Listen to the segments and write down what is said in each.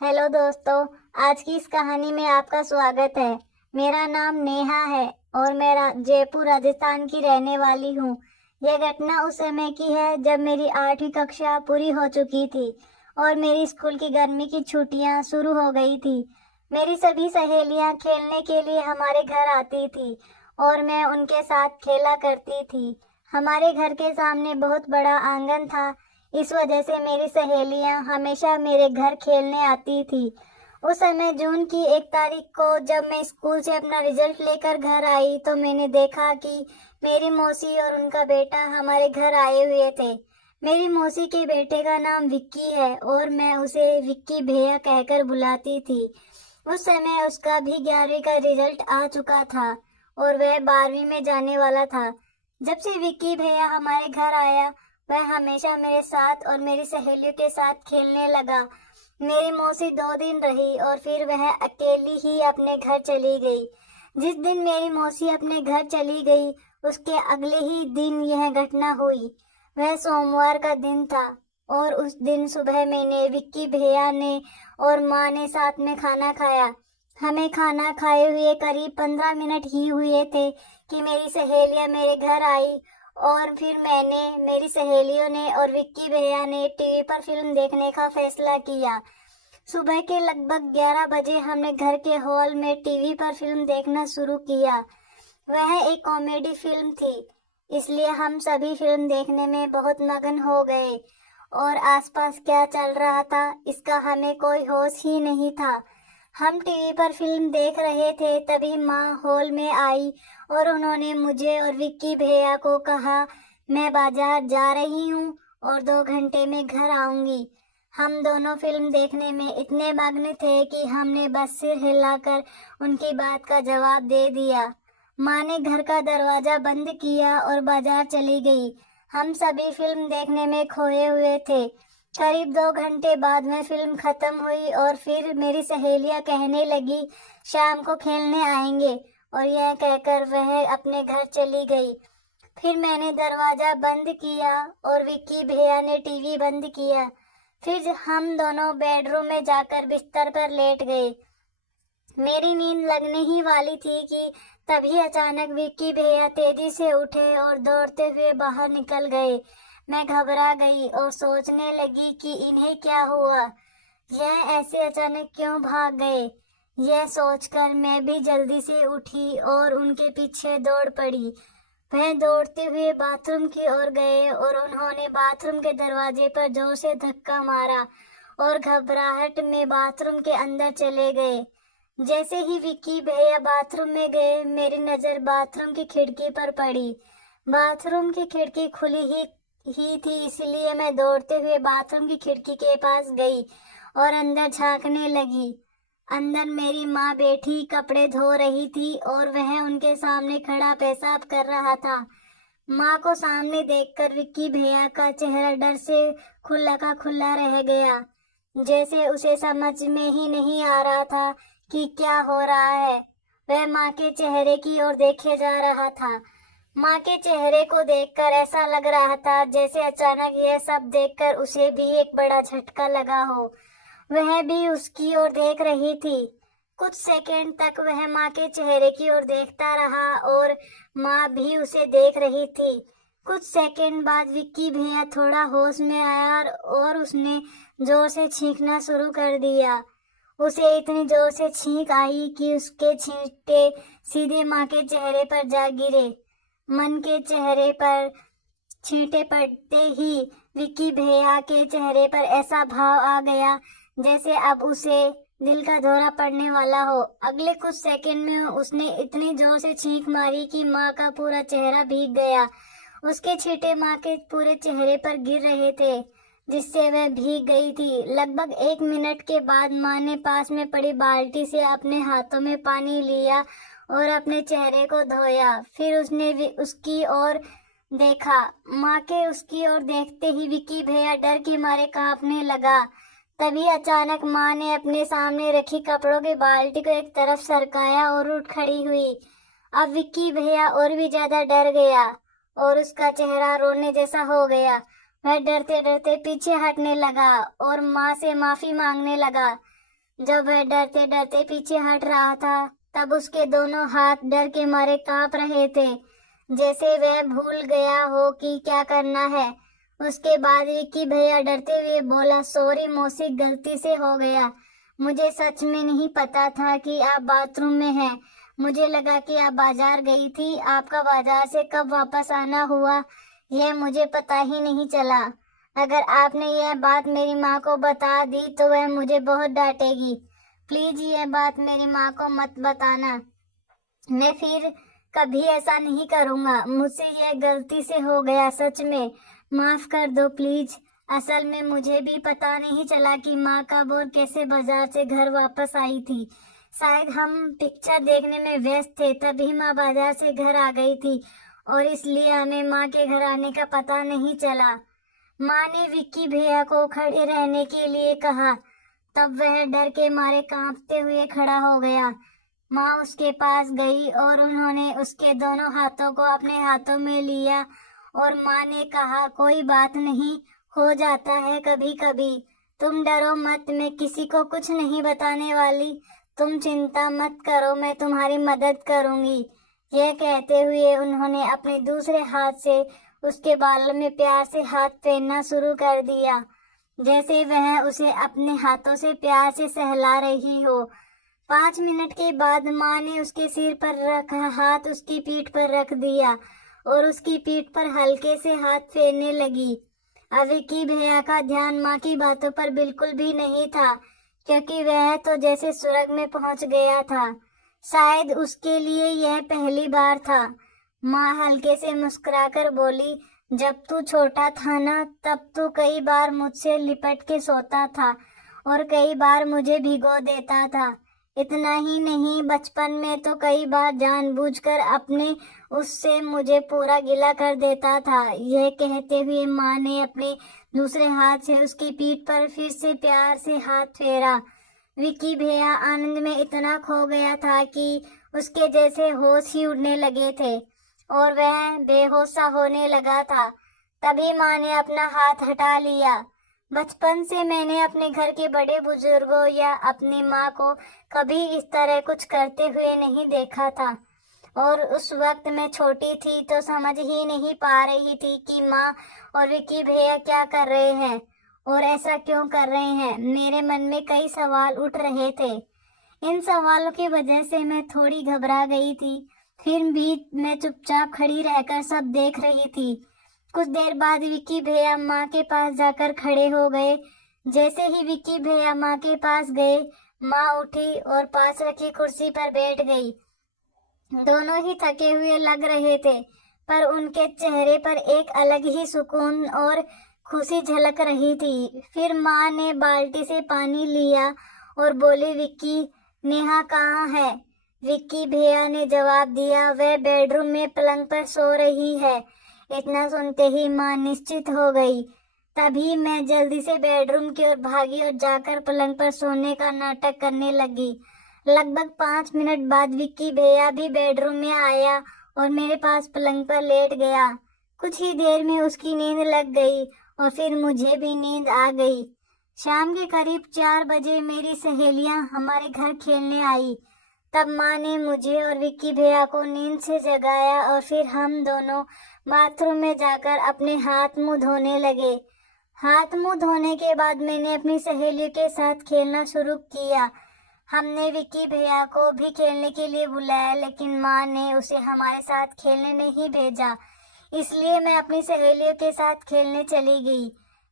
Hello दोस्तों। आज की इस कहानी में आपका स्वागत है। मेरा नाम नेहा है और मैं जयपुर राजस्थान की रहने वाली हूँ। यह घटना उस समय की है जब मेरी 8वीं कक्षा पूरी हो चुकी थी और मेरी स्कूल की गर्मी की छुट्टियां शुरू हो गई थी। मेरी सभी सहेलियां खेलने के लिए हमारे घर आती थी और मैं उनके साथ खेला करती थी। हमारे घर के सामने बहुत बड़ा आंगन था, इस वजह से मेरी सहेलियां हमेशा मेरे घर खेलने आती थी। उस समय जून की 1 तारीख को जब मैं स्कूल से अपना रिजल्ट लेकर घर आई तो मैंने देखा कि मेरी मौसी और उनका बेटा हमारे घर आए हुए थे। मेरी मौसी के बेटे का नाम विक्की है और मैं उसे विक्की भैया कहकर बुलाती थी। उस समय उसका भी 11वीं का रिजल्ट आ चुका था और वह 12वीं में जाने वाला था। जब से विक्की भैया हमारे घर आया, वह हमेशा मेरे साथ और मेरी सहेलियों के साथ खेलने लगा। मेरी मौसी 2 दिन रही और फिर वह अकेली ही अपने घर चली गई। जिस दिन मेरी मौसी अपने घर चली गई, उसके अगले ही दिन यह घटना हुई। वह सोमवार का दिन था और उस दिन सुबह मैंने, विक्की भैया ने और माँ ने साथ में खाना खाया। हमें खाना खाए हुए करीब 15 मिनट ही हुए थे कि मेरी सहेलियां मेरे घर आई और फिर मैंने, मेरी सहेलियों ने और विक्की भैया ने टीवी पर फिल्म देखने का फैसला किया। सुबह के लगभग 11 बजे हमने घर के हॉल में टीवी पर फिल्म देखना शुरू किया। वह एक कॉमेडी फिल्म थी, इसलिए हम सभी फिल्म देखने में बहुत मगन हो गए और आसपास क्या चल रहा था इसका हमें कोई होश ही नहीं था। हम टीवी पर फिल्म देख रहे थे, तभी माँ हॉल में आई और उन्होंने मुझे और विक्की भैया को कहा, मैं बाजार जा रही हूँ और 2 घंटे में घर आऊंगी। हम दोनों फिल्म देखने में इतने मग्न थे कि हमने बस सिर हिलाकर उनकी बात का जवाब दे दिया। माँ ने घर का दरवाजा बंद किया और बाजार चली गई। हम सभी फिल्म देखने में खोए हुए थे। करीब 2 घंटे बाद में फिल्म खत्म हुई और फिर मेरी सहेलियां कहने लगी, शाम को खेलने आएंगे, और यह कहकर वह अपने घर चली गई। फिर मैंने दरवाजा बंद किया और विक्की भैया ने टीवी बंद किया। फिर हम दोनों बेडरूम में जाकर बिस्तर पर लेट गए। मेरी नींद लगने ही वाली थी कि तभी अचानक विक्की भैया तेजी से उठे और दौड़ते हुए बाहर निकल गए। मैं घबरा गई और सोचने लगी कि इन्हें क्या हुआ, यह ऐसे अचानक क्यों भाग गए। यह सोचकर मैं भी जल्दी से उठी और उनके पीछे दौड़ पड़ी। वह दौड़ते हुए बाथरूम की ओर गए और उन्होंने बाथरूम के दरवाजे पर जोर से धक्का मारा और घबराहट में बाथरूम के अंदर चले गए। जैसे ही विक्की भैया बाथरूम में गए, मेरी नजर बाथरूम की खिड़की पर पड़ी। बाथरूम की खिड़की खुली ही थी, इसलिए मैं दौड़ते हुए बाथरूम की खिड़की के पास गई और अंदर झांकने लगी। अंदर मेरी माँ बैठी कपड़े धो रही थी और वह उनके सामने खड़ा पेशाब कर रहा था। माँ को सामने देखकर विक्की भैया का चेहरा डर से खुला का खुला रह गया, जैसे उसे समझ में ही नहीं आ रहा था कि क्या हो रहा है। वह माँ के चेहरे की ओर देखे जा रहा था। माँ के चेहरे को देखकर ऐसा लग रहा था जैसे अचानक यह सब देखकर उसे भी एक बड़ा झटका लगा हो। वह भी उसकी ओर देख रही थी। कुछ सेकंड तक वह माँ के चेहरे की ओर देखता रहा और माँ भी उसे देख रही थी। कुछ सेकंड बाद विक्की भैया थोड़ा होश में आया और उसने जोर से छींकना शुरू कर दिया। उसे इतनी जोर से छींक आई कि उसके छींटे सीधे माँ के चेहरे पर जा गिरे। मन के चेहरे पर छींटे पड़ते ही विक्की भैया के चेहरे पर ऐसा भाव आ गया जैसे अब उसे दिल का दौरा पड़ने वाला हो। अगले कुछ सेकंड में उसने इतनी जोर से छींक मारी कि माँ का पूरा चेहरा भीग गया। उसके छींटे माँ के पूरे चेहरे पर गिर रहे थे, जिससे वह भीग गई थी। लगभग 1 मिनट के बाद माँ ने पास में पड़ी बाल्टी से अपने हाथों में पानी लिया और अपने चेहरे को धोया। फिर उसने उसकी ओर देखा। माँ के उसकी ओर देखते ही विक्की भैया डर के मारे कांपने लगा। तभी अचानक माँ ने अपने सामने रखी कपड़ों की बाल्टी को एक तरफ सरकाया और उठ खड़ी हुई। अब विक्की भैया और भी ज्यादा डर गया और उसका चेहरा रोने जैसा हो गया। वह डरते डरते पीछे हटने लगा और माँ से माफी मांगने लगा। जब वह डरते डरते पीछे हट रहा था तब उसके दोनों हाथ डर के मारे कांप रहे थे, जैसे वह भूल गया हो कि क्या करना है। उसके बाद विक्की भैया डरते हुए बोला, सॉरी मौसी, गलती से हो गया। मुझे सच में नहीं पता था कि आप बाथरूम में हैं। मुझे लगा कि आप बाजार गई थी। आपका बाजार से कब वापस आना हुआ यह मुझे पता ही नहीं चला। अगर आपने यह बात मेरी माँ को बता दी तो वह मुझे बहुत डांटेगी। प्लीज यह बात मेरी माँ को मत बताना। मैं फिर कभी ऐसा नहीं करूँगा। मुझसे यह गलती से हो गया, सच में माफ कर दो प्लीज। असल में मुझे भी पता नहीं चला कि माँ कब और कैसे बाजार से घर वापस आई थी। शायद हम पिक्चर देखने में व्यस्त थे, तभी माँ बाजार से घर आ गई थी और इसलिए हमें माँ के घर आने का पता नहीं चला। माँ ने विक्की भैया को खड़े रहने के लिए कहा। तब वह डर के मारे कांपते हुए खड़ा हो गया। माँ उसके पास गई और उन्होंने उसके दोनों हाथों को अपने हाथों में लिया और माँ ने कहा, कोई बात नहीं, हो जाता है कभी कभी। तुम डरो मत, मैं किसी को कुछ नहीं बताने वाली। तुम चिंता मत करो, मैं तुम्हारी मदद करूंगी। यह कहते हुए उन्होंने अपने दूसरे हाथ से उसके बालों में प्यार से हाथ फेरना शुरू कर दिया, जैसे वह उसे अपने हाथों से प्यार से सहला रही हो। 5 मिनट के बाद माँ ने उसके सिर पर रखा हाथ उसकी पीठ पर रख दिया और उसकी पीठ पर हल्के से हाथ फेरने लगी। अब विक्की भैया का ध्यान माँ की बातों पर बिल्कुल भी नहीं था, क्योंकि वह तो जैसे स्वर्ग में पहुंच गया था। शायद उसके लिए यह पहली बार था। माँ हल्के से मुस्कुराकर बोली, जब तू छोटा था ना, तब तू कई बार मुझसे लिपट के सोता था और कई बार मुझे भिगो देता था। इतना ही नहीं, बचपन में तो कई बार जानबूझकर अपने उससे मुझे पूरा गिला कर देता था। यह कहते हुए माँ ने अपने दूसरे हाथ से उसकी पीठ पर फिर से प्यार से हाथ फेरा। विक्की भैया आनंद में इतना खो गया था कि उसके जैसे होश ही उड़ने लगे थे और वह बेहोशा होने लगा था। तभी माँ ने अपना हाथ हटा लिया। बचपन से मैंने अपने घर के बड़े बुजुर्गों या अपनी माँ को कभी इस तरह कुछ करते हुए नहीं देखा था और उस वक्त मैं छोटी थी तो समझ ही नहीं पा रही थी कि माँ और विक्की भैया क्या कर रहे हैं और ऐसा क्यों कर रहे हैं। मेरे मन में कई सवाल उठ रहे थे। इन सवालों की वजह से मैं थोड़ी घबरा गई थी। फिर भी मैं चुपचाप खड़ी रहकर सब देख रही थी। कुछ देर बाद विक्की भैया माँ के पास जाकर खड़े हो गए। जैसे ही विक्की भैया माँ के पास गए, माँ उठी और पास रखी कुर्सी पर बैठ गई। दोनों ही थके हुए लग रहे थे, पर उनके चेहरे पर एक अलग ही सुकून और खुशी झलक रही थी। फिर माँ ने बाल्टी से पानी लिया और बोली, विक्की, नेहा कहाँ है? विक्की भैया ने जवाब दिया, वह बेडरूम में पलंग पर सो रही है। इतना सुनते ही माँ निश्चित हो गई। तभी मैं जल्दी से बेडरूम की ओर भागी और जाकर पलंग पर सोने का नाटक करने लगी। लगभग 5 मिनट बाद विक्की भैया भी बेडरूम में आया और मेरे पास पलंग पर लेट गया। कुछ ही देर में उसकी नींद लग गई और फिर मुझे भी नींद आ गई। शाम के करीब 4 बजे मेरी सहेलियां हमारे घर खेलने आई। तब माँ ने मुझे और विक्की भैया को नींद से जगाया और फिर हम दोनों बाथरूम में जाकर अपने हाथ मुंह धोने लगे। हाथ मुंह धोने के बाद मैंने अपनी सहेलियों के साथ खेलना शुरू किया। हमने विक्की भैया को भी खेलने के लिए बुलाया, लेकिन माँ ने उसे हमारे साथ खेलने नहीं भेजा, इसलिए मैं अपनी सहेलियों के साथ खेलने चली गई।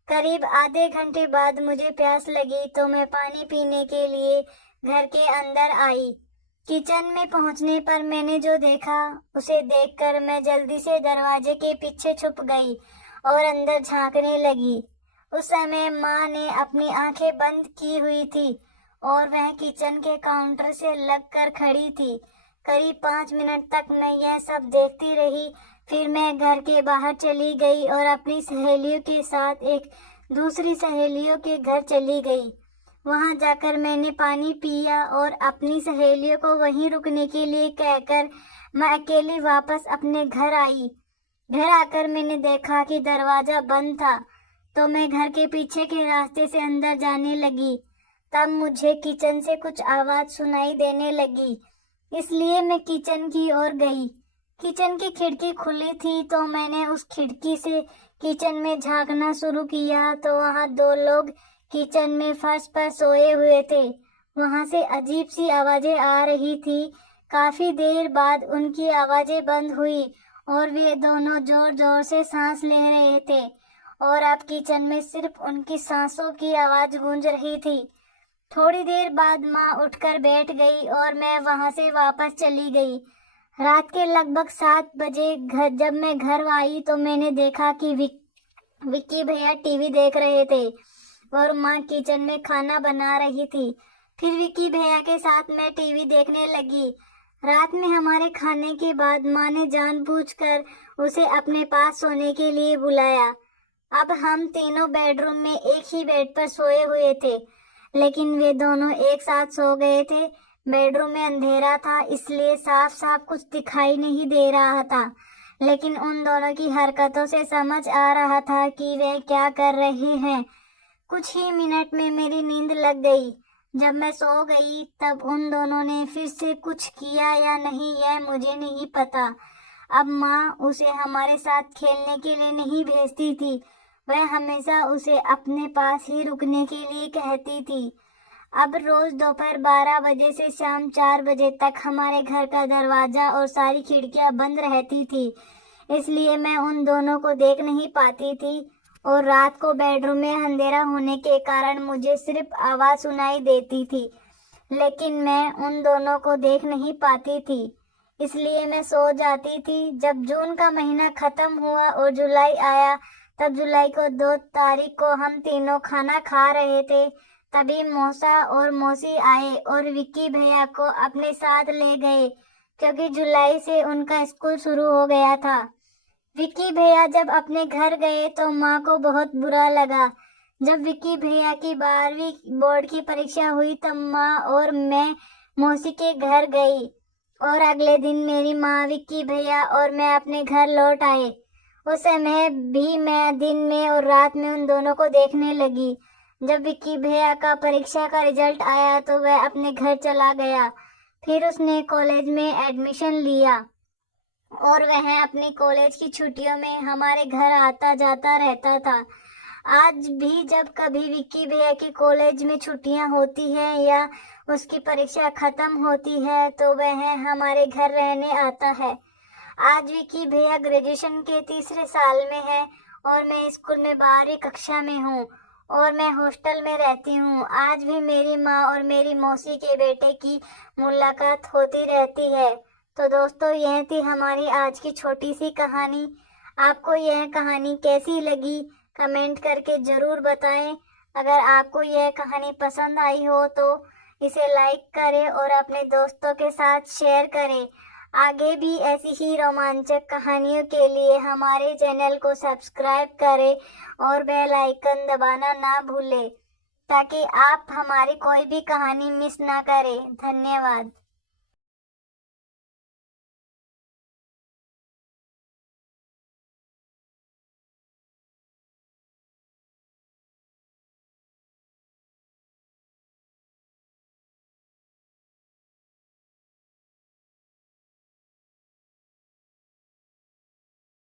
करीब आधे घंटे बाद मुझे प्यास लगी तो मैं पानी पीने के लिए घर के अंदर आई। किचन में पहुंचने पर मैंने जो देखा उसे देखकर मैं जल्दी से दरवाजे के पीछे छुप गई और अंदर झांकने लगी। उस समय माँ ने अपनी आंखें बंद की हुई थी और वह किचन के काउंटर से लगकर खड़ी थी। करीब 5 मिनट तक मैं यह सब देखती रही। फिर मैं घर के बाहर चली गई और अपनी सहेलियों के साथ एक दूसरी सहेलियों के घर चली गई। वहां जाकर मैंने पानी पिया और अपनी सहेलियों को वहीं रुकने के लिए कहकर मैं अकेली वापस अपने घर आई। घर आकर मैंने देखा कि दरवाजा बंद था, तो मैं घर के पीछे के रास्ते से अंदर जाने लगी। तब मुझे किचन से कुछ आवाज सुनाई देने लगी, इसलिए मैं किचन की ओर गई। किचन की खिड़की खुली थी तो मैंने उस खिड़की से किचन में झांकना शुरू किया तो वहां दो लोग किचन में फर्श पर सोए हुए थे। वहां से अजीब सी आवाजें आ रही थी। काफी देर बाद उनकी आवाजें बंद हुई और वे दोनों जोर जोर से सांस ले रहे थे और अब किचन में सिर्फ उनकी सांसों की आवाज गूंज रही थी। थोड़ी देर बाद माँ उठकर बैठ गई और मैं वहां से वापस चली गई। रात के लगभग 7 बजे जब मैं घर आई तो मैंने देखा कि विक्की भैया टीवी देख रहे थे और माँ किचन में खाना बना रही थी। फिर विक्की भैया के साथ मैं टीवी देखने लगी। रात में हमारे खाने के बाद माँ ने जानबूझकर उसे अपने पास सोने के लिए बुलाया। अब हम तीनों बेडरूम में एक ही बेड पर सोए हुए थे, लेकिन वे दोनों एक साथ सो गए थे। बेडरूम में अंधेरा था, इसलिए साफ साफ कुछ दिखाई नहीं दे रहा था, लेकिन उन दोनों की हरकतों से समझ आ रहा था कि वे क्या कर रहे हैं। कुछ ही मिनट में मेरी नींद लग गई। जब मैं सो गई तब उन दोनों ने फिर से कुछ किया या नहीं यह मुझे नहीं पता। अब माँ उसे हमारे साथ खेलने के लिए नहीं भेजती थी, वह हमेशा उसे अपने पास ही रुकने के लिए कहती थी। अब रोज दोपहर 12 बजे से शाम 4 बजे तक हमारे घर का दरवाजा और सारी खिड़कियां बंद रहती थी, इसलिए मैं उन दोनों को देख नहीं पाती थी और रात को बेडरूम में अंधेरा होने के कारण मुझे सिर्फ आवाज सुनाई देती थी, लेकिन मैं उन दोनों को देख नहीं पाती थी, इसलिए मैं सो जाती थी। जब जून का महीना खत्म हुआ और जुलाई आया, तब जुलाई को 2 तारीख को हम तीनों खाना खा रहे थे, तभी मौसा और मौसी आए और विक्की भैया को अपने साथ ले गए, क्योंकि जुलाई से उनका स्कूल शुरू हो गया था। विक्की भैया जब अपने घर गए तो माँ को बहुत बुरा लगा। जब विक्की भैया की 12वीं बोर्ड की परीक्षा हुई तब माँ और मैं मौसी के घर गई और अगले दिन मेरी माँ, विक्की भैया और मैं अपने घर लौट आए। उस समय भी मैं दिन में और रात में उन दोनों को देखने लगी। जब विक्की भैया का परीक्षा का रिजल्ट आया तो वह अपने घर चला गया। फिर उसने कॉलेज में एडमिशन लिया और वह अपनी कॉलेज की छुट्टियों में हमारे घर आता जाता रहता था। आज भी जब कभी विक्की भैया की कॉलेज में छुट्टियां होती हैं या उसकी परीक्षा खत्म होती है तो वह हमारे घर रहने आता है। आज विक्की भैया ग्रेजुएशन के 3रे साल में है और मैं स्कूल में 12वीं कक्षा में हूँ और मैं हॉस्टल में रहती हूँ। आज भी मेरी माँ और मेरी मौसी के बेटे की मुलाकात होती रहती है। तो दोस्तों, यह थी हमारी आज की छोटी सी कहानी। आपको यह कहानी कैसी लगी कमेंट करके ज़रूर बताएं। अगर आपको यह कहानी पसंद आई हो तो इसे लाइक करें और अपने दोस्तों के साथ शेयर करें। आगे भी ऐसी ही रोमांचक कहानियों के लिए हमारे चैनल को सब्सक्राइब करें और बेल आइकन दबाना ना भूलें, ताकि आप हमारी कोई भी कहानी मिस ना करें। धन्यवाद।